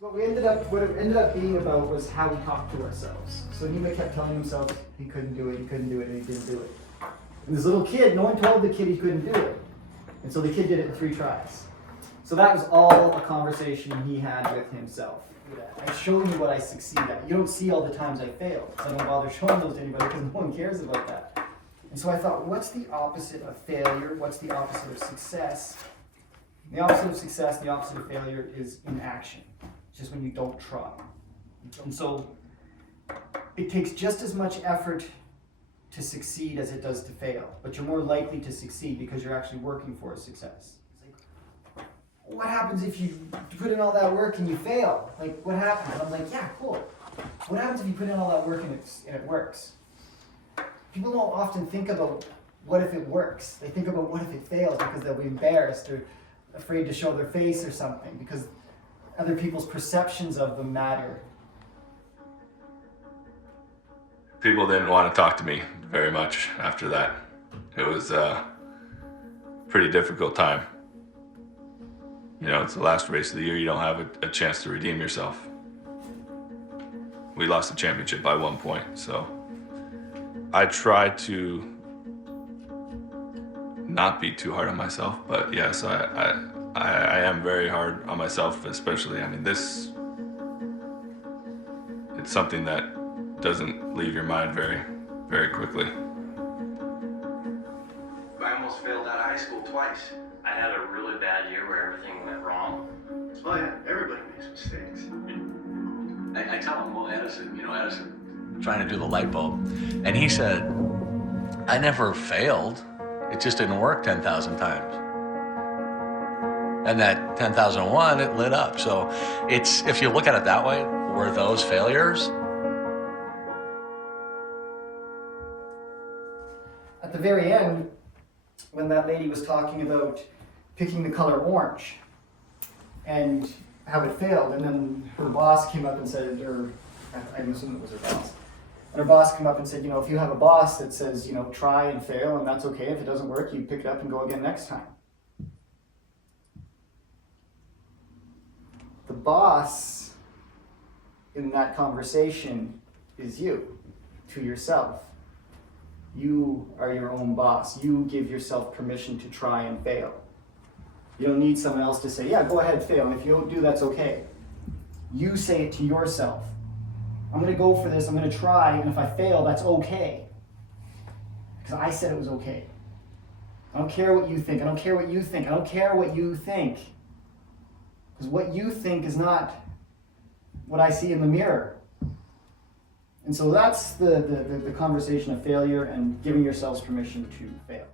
What it ended up being about was how we talked to ourselves. So Nima kept telling himself he couldn't do it, and he didn't do it. And this little kid, no one told the kid he couldn't do it. And so the kid did it in 3 tries. So that was all a conversation he had with himself. I showed you what I succeed at. You don't see all the times I failed. So I don't bother showing those to anybody because no one cares about that. And so I thought, what's the opposite of failure? What's the opposite of success? The opposite of success, the opposite of failure is inaction. It's just when you don't try. And so it takes just as much effort to succeed as it does to fail, but you're more likely to succeed because you're actually working for a success. It's like, what happens if you put in all that work and you fail? Like, what happens? And I'm like, yeah, cool. What happens if you put in all that work and it works? People don't often think about what if it works. They think about what if it fails because they'll be embarrassed or afraid to show their face or something because other people's perceptions of them matter. People didn't want to talk to me very much after that. It was a pretty difficult time. You know, it's the last race of the year. You don't have a chance to redeem yourself. We lost the championship by 1 point, so I tried to not be too hard on myself, but yes, I am very hard on myself, especially, I mean, it's something that doesn't leave your mind very, very quickly. I almost failed out of high school twice. I had a really bad year where everything went wrong. Oh yeah, everybody makes mistakes. I tell him, well, Edison, trying to do the light bulb. And he said, I never failed. It just didn't work 10,000 times. And that 10,001, it lit up. So it's, if you look at it that way, were those failures? At the very end, when that lady was talking about picking the color orange and how it failed, and then her boss came up and said, or I'm assuming it was her boss, and her boss came up and said, you know, if you have a boss that says, you know, try and fail, and that's okay, if it doesn't work, you pick it up and go again next time. The boss in that conversation is you, to yourself. You are your own boss. You give yourself permission to try and fail. You don't need someone else to say, yeah, go ahead, fail. And if you don't do, that's okay. You say it to yourself. I'm going to go for this. I'm going to try. And if I fail, that's okay. Because I said it was okay. I don't care what you think. I don't care what you think. I don't care what you think. Because what you think is not what I see in the mirror. And so that's the conversation of failure and giving yourselves permission to fail.